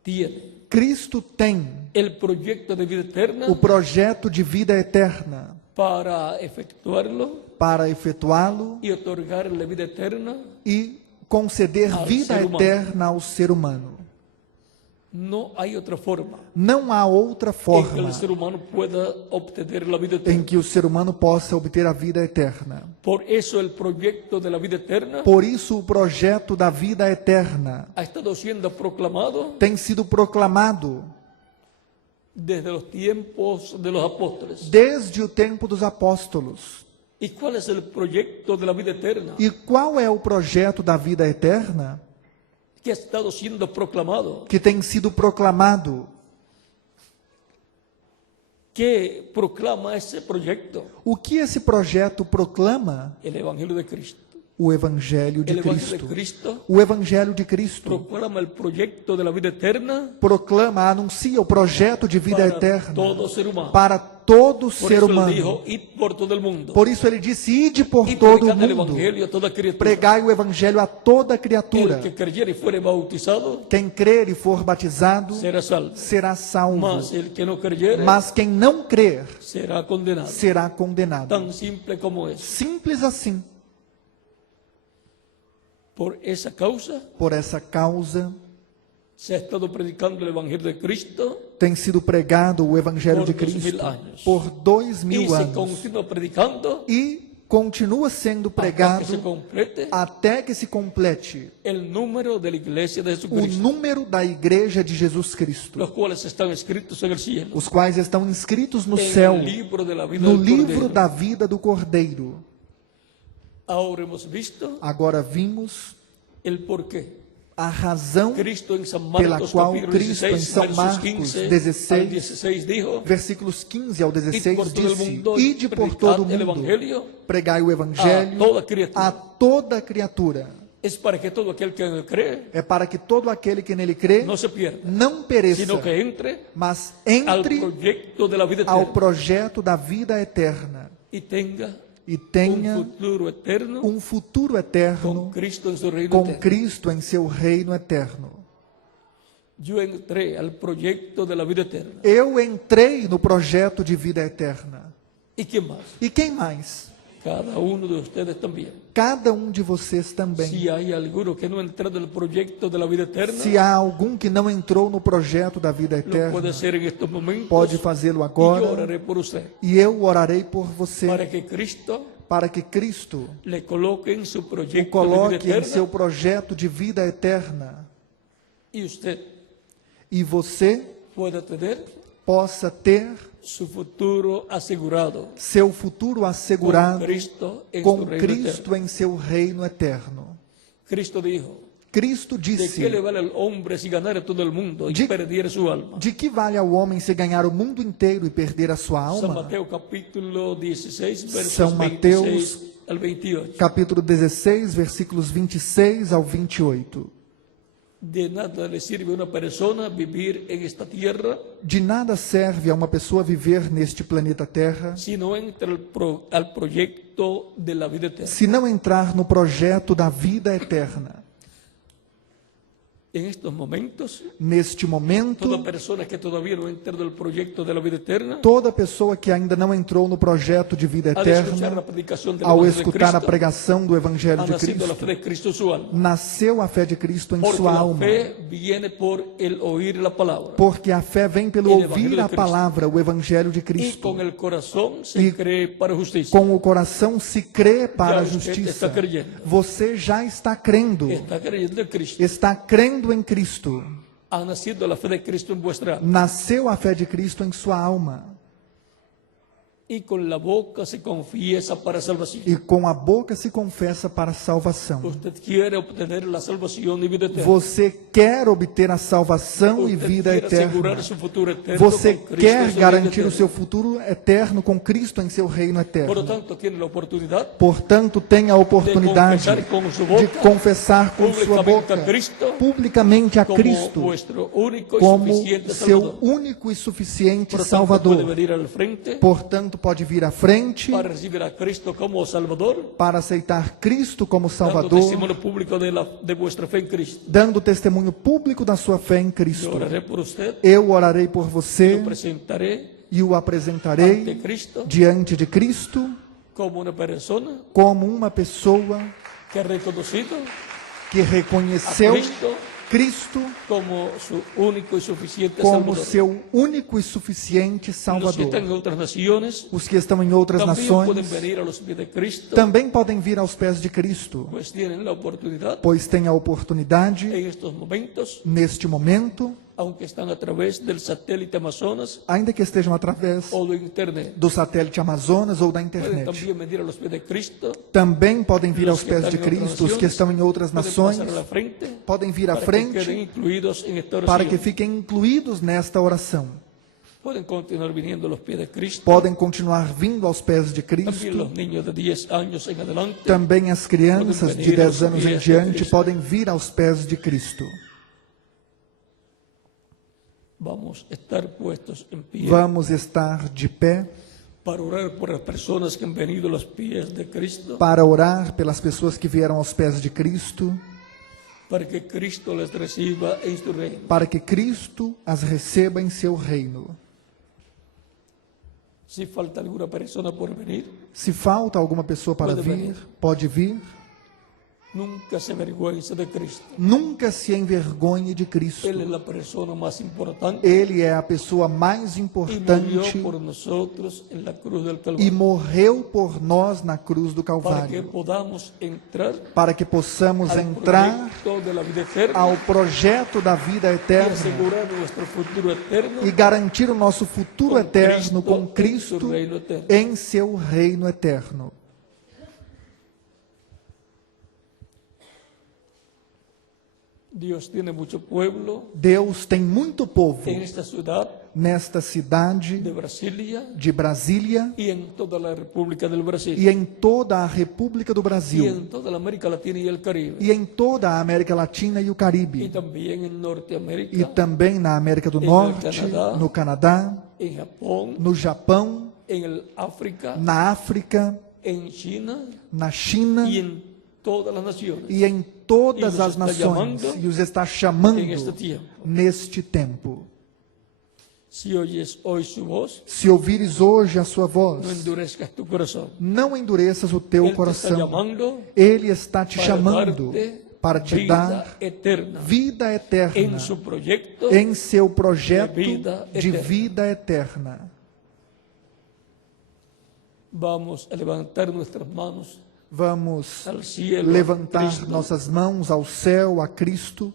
tiene Cristo tem el proyecto de vida eterna o projeto de vida eterna. para efectuarlo Para efetuá-lo y otorgarle vida eterna. e conceder Ao vida ser humano. eterna ao ser humano. No hay otra forma Não há outra en que forma el ser humano pueda obtener la vida em eterna. que o ser humano possa obter a vida eterna. Por eso el proyecto de la vida eterna Por isso, o projeto da vida eterna ha estado siendo proclamado tem sido proclamado desde los tiempos de los apóstoles. desde o tempo dos apóstolos. ¿Y cuál es el proyecto de la vida eterna E qual é o projeto da vida eterna que ha estado siendo proclamado? que tem sido proclamado? ¿Qué proclama ese proyecto? O que esse projeto proclama? El Evangelio de Cristo. O Evangelho de El Evangelio de Cristo. Cristo O Evangelho de Cristo proclama el proyecto de la vida eterna proclama, anuncia o projeto de vida para eterna todo ser humano. para todo Por ser eso él humano. dijo, id por todo el mundo Por isso ele disse: ide por y todo o predicad el mundo, Evangelio a toda criatura. pregai o Evangelho a toda criatura. El que creyere y fuere bautizado Quem crer e for batizado será salvo. será salvo, Mas el que no creyere mas quem não crer será condenado. será condenado. Tan simple como es. Simples assim. Por esa causa Por essa causa se ha estado predicando el Evangelio de Cristo tem sido pregado o Evangelho Por de 2000 Cristo anos. por 2000 y se anos continúa predicando e continua sendo hasta pregado que se complete até que se complete el número de la iglesia de o Jesucristo, número da Igreja de Jesus Cristo, los cuales están escritos en el cielo, os quais estão inscritos no en céu, el libro de la vida no del livro Cordero. da vida do Cordeiro. Ahora hemos visto Agora vimos el porqué. a razão Cristo en San pela Marcos qual capítulo Cristo em 16, São versos Marcos 15 al 16, 16 dijo, versículos 15 ao id 16 por todo el disse: mundo ide por predicad todo o el mundo, Evangelio pregai o a Evangelho toda criatura. a toda criatura. Es para que todo aquel que cree É para que todo aquele que nele crê no se pierda, não pereça, sino que entre mas al entre proyecto de la vida ao eterna projeto da vida eterna y tenga e tenha un futuro eterno futuro eterno con Cristo en su reino com eterno. Cristo em seu reino eterno. Yo entré al proyecto de la vida eterna. Eu entrei no projeto de vida eterna. ¿Y quién más? E quem mais? Cada uno de ustedes también. Cada de vocês também. Si hay alguno que no ha entrado al proyecto de la vida eterna, Se há algum que não entrou no projeto da vida lo puede eterna, hacer en estos momentos. pode fazê-lo Y yo agora, oraré por usted e eu orarei por você, para que Cristo para que Cristo le coloque en su o proyecto de vida coloque em eterna seu projeto de vida eterna y usted e você pueda tener possa ter su futuro asegurado seu futuro con assegurado Cristo en com su reino eterno. Cristo em seu reino eterno. Cristo dijo, Cristo ¿de qué le disse: vale al hombre si ganara todo el mundo y De- perdiera su alma? de que vale ao homem se ganhar o mundo inteiro e perder a sua San alma? Mateo capítulo 16, versos São Mateus, 26 al 28. Capítulo 16, versículos 26 ao 28. De nada le sirve a una persona vivir en esta tierra De nada serve a uma pessoa viver neste planeta Terra si no entra al proyecto de la vida eterna. se não entrar no projeto da vida eterna. En estos momentos, Neste toda momento, persona que todavía no ha entrado el proyecto de la vida eterna, toda pessoa que ainda não entrou no projeto de vida al escuchar la eterna, predicación del ao Evangelio de escutar a Cristo, pregação do Evangelho ha de nacido la fe Cristo, de Cristo en su alma. nasceu a fé de Cristo em Porque sua la alma. fe viene por el oír la palabra. Porque a fé vem pelo El Evangelho ouvir de a Cristo. palavra, o Evangelho de Y Cristo. con el corazón se Y cree para justicia. Com o coração se crê para a Já você justiça. está crendo. Você já está crendo. Está creyendo en Cristo. Está crendo em Cristo. Ha nacido la fe de Cristo en vuestra alma. Nasceu a fé de Cristo em sua alma. Y con la boca se confiesa para salvación. E com a boca se confessa para a salvação. Usted quiere obtener la salvación y vida eterna. Você quer obter a salvação e Usted vida quiere eterna. asegurar su futuro eterno Você con Cristo quer en su garantir reino o seu eterno. futuro eterno com Cristo em seu reino Por lo eterno. tanto, tiene la oportunidad Portanto, tenha a oportunidade confessar com sua de boca, confessar com sua publicamente boca, a Cristo, publicamente a como Cristo, vuestro único y como suficiente seu Salvador. único e suficiente Por lo tanto, Salvador. puede venir al frente Portanto, pode vir à frente para recibir a Cristo como Salvador, para aceitar Cristo como dando Salvador, testimonio público de vuestra fe en Cristo. dando testemunho público da sua fé em Yo Cristo. oraré por usted, Eu orarei por lo você presentaré e o ante apresentarei Cristo diante de Cristo como una persona como uma pessoa que ha reconocido que a reconheceu Cristo Cristo como su único y suficiente como Salvador. seu único e suficiente Los que Salvador. están en otras naciones Os que estão em outras también pueden nações venir a los pies de Cristo, também podem vir aos pés de Cristo, pues tienen la oportunidad pois têm a oportunidade, en estos momentos, neste momento, aunque están a través del satélite Amazonas ainda que estejam através o de Internet. do satélite Amazonas ou da Pueden internet. también venir a los pies de Cristo, Também podem vir Los aos que pés estão de em outras Cristo, os que nações, estão em outras pueden nações, pasar a la frente podem vir à para que queden frente incluidos en esta para que oración. fiquem incluídos nesta oração. Pueden continuar viniendo a los pies de Cristo. Podem continuar vindo aos pés de También Cristo. los niños de 10 años en adelante. Também as crianças de 10 anos em pés de diante Cristo. podem vir aos pés de Cristo. Vamos a estar puestos en pie Vamos estar de pé para orar por las personas que han venido a los pies de Cristo, para orar pelas pessoas que vieram aos pés de Cristo, para que Cristo les reciba en su reino. para que Cristo as receba em seu reino. Si falta alguna persona por venir, Se falta alguma pessoa para Pode vir, venir. pode vir. nunca se avergüence de Cristo. Nunca se envergonhe de Cristo. Él es la persona más importante Ele é a pessoa mais y murió importante por nosotros en la cruz del e Calvario, morreu por nós na cruz do para que Calvário, podamos entrar para que possamos al entrar proyecto de la vida eterna ao projeto da vida y eterna asegurar nuestro futuro eterno e garantir o nosso futuro com eterno com em Cristo su reino eterno. em seu reino eterno. Dios tiene mucho pueblo Deus tem muito povo en esta ciudad nesta cidade de Brasilia de Brasília y en toda la República del Brasil e em toda a República do y Brasil en toda la América Latina y el Caribe e em toda a América Latina e o y Caribe también en Norteamérica, e também na América do no Norte, Canadá, no Canadá, en Japón, no Japão, en el África, na África, en China na China y en todas las naciones e em todas E nos as está nações chamando e os está chamando en este tiempo. neste tempo. Si oyes hoy su voz, Se ouvires hoje a sua voz, no endurezcas tu corazón. não endureças o teu Él te está coração. llamando Ele está te para chamando darte para te vida dar eterna vida eterna en su proyecto em seu projeto de vida de eterna. vida eterna. Vamos a levantar nuestras manos Vamos al cielo, a levantar Cristo, nossas mãos ao céu, a Cristo,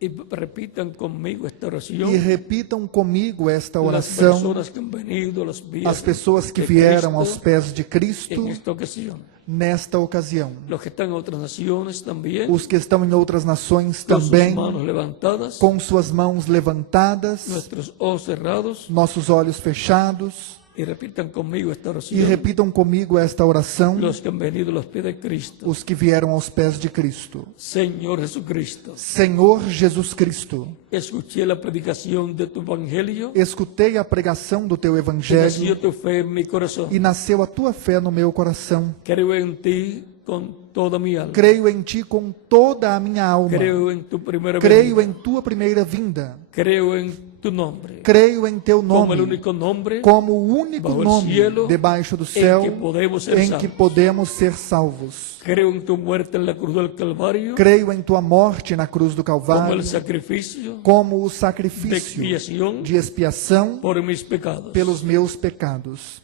y repitan conmigo esta oración. e repitam comigo esta Las oração. personas que han venido a los pies As pessoas que de vieram Cristo aos pés de Cristo en esta ocasión. nesta ocasião. Los que están en otras naciones también, Os que estão em outras nações con sus também, manos levantadas, com suas mãos levantadas, nuestros ojos cerrados, nossos olhos fechados, y repitan conmigo esta e oración. repitam comigo esta oração. Los que han venido a los pies de Cristo. Os que vieram aos pés de Cristo. Señor Jesucristo, Senhor Jesus Cristo, escuché la predicación de tu evangelio escutei a pregação do teu y nació evangelho tu fe en mi corazón. e nasceu a tua fé no meu coração. Creo en ti con toda mi alma. Creio em Ti com toda a minha alma. Creo en tu primera Creio venida. em Tua primeira vinda. Creo en tu nombre. Creio em Teu Como el nome único nombre como o único bajo el nome cielo debaixo do en céu que podemos ser em que salvos. podemos ser salvos. Creo en tu muerte en la cruz del Calvario Creio em Tua morte na cruz do como Calvário el sacrificio como o de sacrifício expiación de expiação por mis pecados. pelos meus pecados.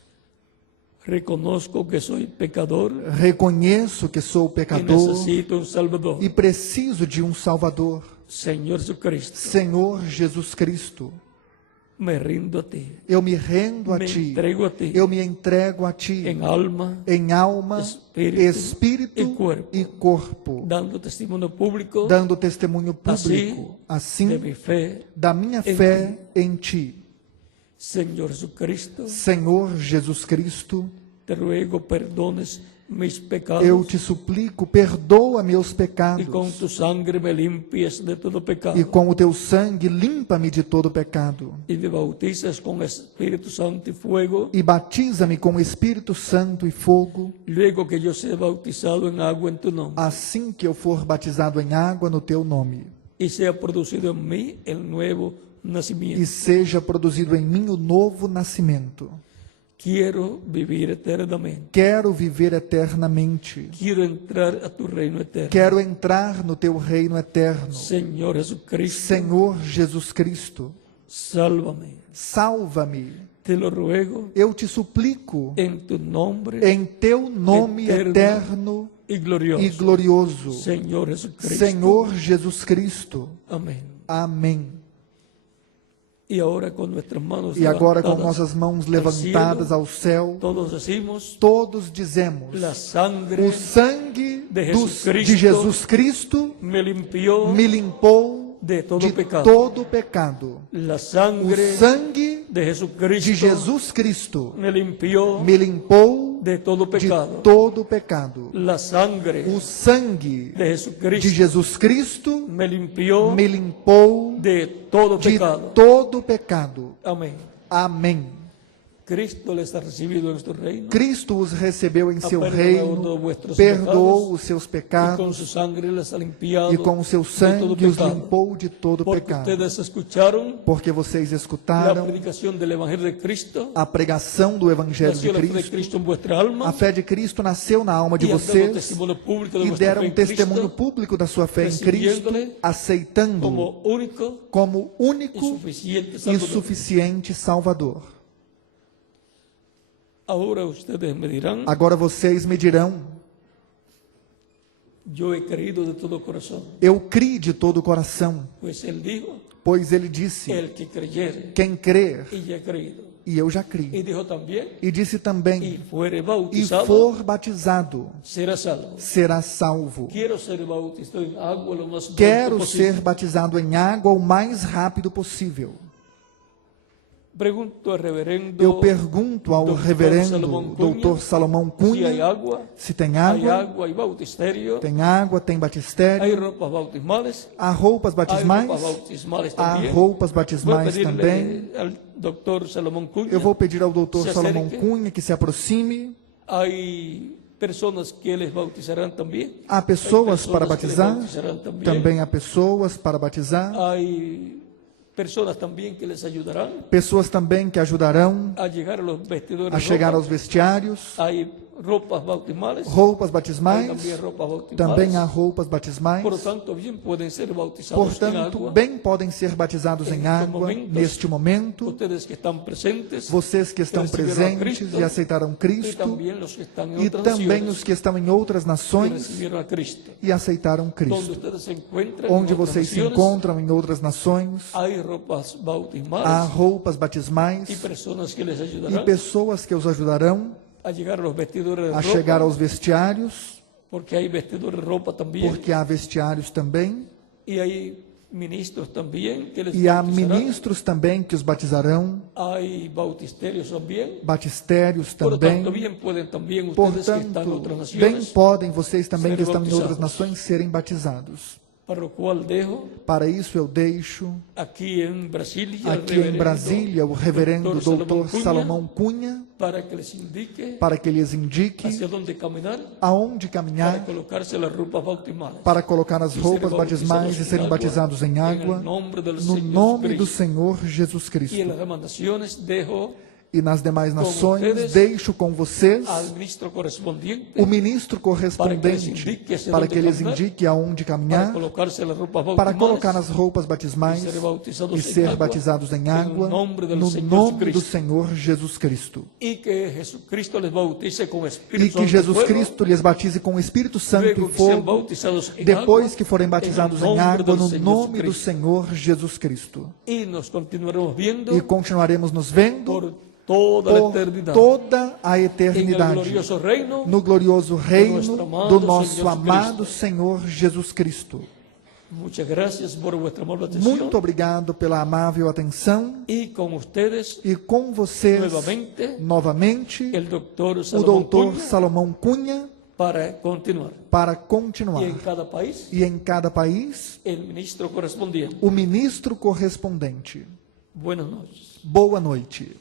Reconozco que soy pecador Reconheço que sou y pecador necesito un Salvador. e preciso de um Salvador. Señor Jesucristo, Senhor Jesus Cristo, me rindo a ti. eu me rendo a Me Ti. entrego a ti Eu me entrego a Ti en alma, em alma, espírito espírito e e corpo, dando testimonio público dando testemunho público, de assim, mi fe. da minha fé em Ti. Señor Jesucristo, Senhor Jesus Cristo, te ruego perdones mis eu pecados te suplico, perdoa meus y pecados. con tu sangre me limpies de todo pecado E com o Teu sangue limpa-me de todo pecado. y me bautizas con Espíritu Santo y fuego. E batiza-me com o Espírito Santo e fogo, Luego que yo sea bautizado en agua en tu nombre assim que eu for batizado em água no Teu nome. y sea producido en mí el nuevo nacimiento. E seja produzido em mim o novo nascimento. Quiero vivir eternamente. Quero viver eternamente. Quiero entrar a tu reino eterno. Quero entrar no Teu reino eterno. Señor Jesucristo, Senhor Jesus Cristo, sálvame. salva-me. Te lo ruego Eu te suplico, en tu nombre em Teu nome Eterno eterno y glorioso. e glorioso. Señor Jesucristo. Senhor Jesus Cristo. Amén. Amém. Y ahora con nuestras manos E agora, com levantadas nossas mãos al levantadas cielo, ao céu, todos decimos, todos dizemos: la sangre o sangue de de Jesucristo Jesus Cristo me limpió me limpou de todo de pecado. todo pecado. La O sangre sangue de Jesucristo de Jesus Cristo me limpió me limpou de todo de pecado. todo pecado. La sangre O sangue de de Jesucristo Jesus Cristo me limpió me limpou de todo de pecado. todo pecado. Amén. Amém. Cristo les ha recibido en su reino Cristo os recebeu em seu perdonado reino, vuestros perdoou pecados, os seus y con pecados su sangre les ha limpiado e com o seu de todo sangue os pecado. limpou de todo Porque pecado. ustedes escucharon Porque vocês la escutaram predicación del Evangelio de Cristo, a pregação do Evangelho nació de la fe de Cristo. Cristo en vuestra alma A fé de Cristo nasceu na alma de y han dado vocês testimonio público de e vuestra fe deram en testemunho Cristo público da sua fé em Cristo, recibiéndole aceitando como único como y único suficiente e Salvador. suficiente Salvador. Ahora ustedes me dirán, Agora vocês me dirão: yo he creído de todo corazón, eu criei de todo o coração, pues él dijo, pois ele disse: el que creyere, quem crer, y ya he creído. e eu já Y criei. dijo también, E disse y também: fuere e bautizado, for batizado, será salvo. será salvo. Quiero ser bautizado en agua lo más pronto Quero posible. ser batizado em água o mais rápido possível. Pregunto al reverendo Eu pergunto ao Dr. reverendo Salomão Cunha Dr. Salomão si hay Cunha agua, se tem hay água, agua, hay bautisterio, tem água, tem hay batistério, ropas bautismales, há roupas hay batismais, ropas bautismales há también. roupas Voy a batismais também. pedirle al doctor Salomón Cunha, Eu vou pedir ao Dr. se Salomão acerque. Cunha que se aproxime. hay personas que les bautizarán también. Há pessoas para que les batizar, bautizarán también. também há pessoas para batizar, Hay personas también que les ayudarán pessoas também que ajudarão a llegar a los vestidores. a chegar ropas. aos vestiários, Hay ropas bautismales. roupas Hay batismais, también ropas bautizales. também há roupas batismais. Por lo tanto, bien pueden ser bautizados en Portanto, agua. bem podem ser batizados em água neste momento. Ustedes que están presentes, Vocês que estão presentes e aceitaram y Cristo, también los que están en e otras também naciones os que estão em outras que nações recibieron a Cristo. e aceitaram Donde Cristo. ustedes se encuentran Onde en otras vocês se naciones, encontram em outras nações, hay ropas bautismales há roupas y batismais personas que les e ayudarán pessoas que os ajudarão a llegar a los vestidores de a ropa, chegar aos vestiários, porque hay vestidores de ropa también, porque há vestiários também, y hay ministros también que les e há bautizarán, ministros também que os batizarão, hay bautisterios también. batistérios Por lo também. tanto, bien pueden también ustedes que están en Portanto, otras bem naciones podem vocês também que serem estão em outras bautizados. nações serem batizados. para lo cual dejo Para isso eu deixo aqui em Brasília, aqui em Brasília o reverendo doutor Salomão Cunha para que les indique para que lhes indique hacia dónde caminar aonde para caminhar colocarse las ropas bautismales. para colocar as roupas batismais e serem batizados em água no nome do Senhor Jesus Y en Cristo. las demás naciones dejo E nas demais nações ustedes deixo com vocês al ministro correspondiente o ministro correspondente para que lhes indique aonde para caminhar, colocarse las ropas para bautismales colocar nas roupas batismais e ser batizados em água no nome do Senhor Jesus Cristo. y que Jesucristo les bautice con E Espíritu que Santo y Jesus fuego, Cristo lhes batize com o Espírito Santo luego e que sean fogo, bautizados en depois agua, que forem batizados em água no nome do Senhor Jesus Cristo. y nos continuaremos viendo E continuaremos nos vendo por toda la por eternidad toda a en el eternidade, glorioso reino no glorioso reino do nosso Senhor amado Senhor Jesus Cristo. Muchas gracias por vuestra amable atención. Muito obrigado pela amável atenção Y con ustedes, e com vocês, novamente, el doctor o Salomón doutor Cunha, Salomão Cunha, para continuar. para Y continuar. en cada país, E em cada país, el ministro correspondiente. o ministro correspondente. Buenas noches. Boa noite.